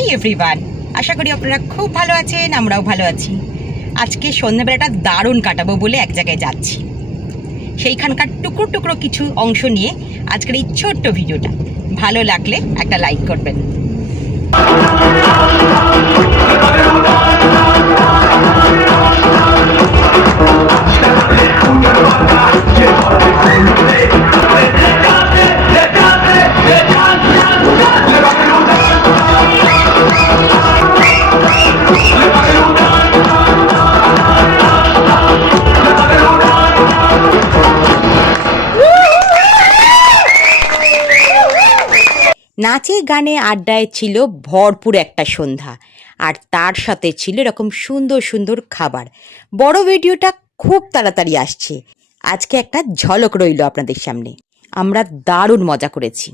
Hi everyone, আশা করি আপনারা খুব ভালো আছেন, আমরাও ভালো আছি। আজকে সন্ধ্যাবেলাটা দারুণ কাটাবো বলে এক জায়গায় যাচ্ছি। সেইখানকার টুকরো টুকরো কিছু অংশ নিয়ে আজকের এই ছোট্ট ভিডিওটা। ভালো লাগলে একটা লাইক করবেন। নাচে গানে আড্ডায় ছিল ভরপুর একটা সন্ধ্যা, আর তার সাথে ছিল এরকম সুন্দর সুন্দর খাবার। বড় ভিডিওটা খুব তাড়াতাড়ি আসছে। আজকে একটা ঝলক রইল আপনাদের সামনে। আমরা দারুণ মজা করেছি।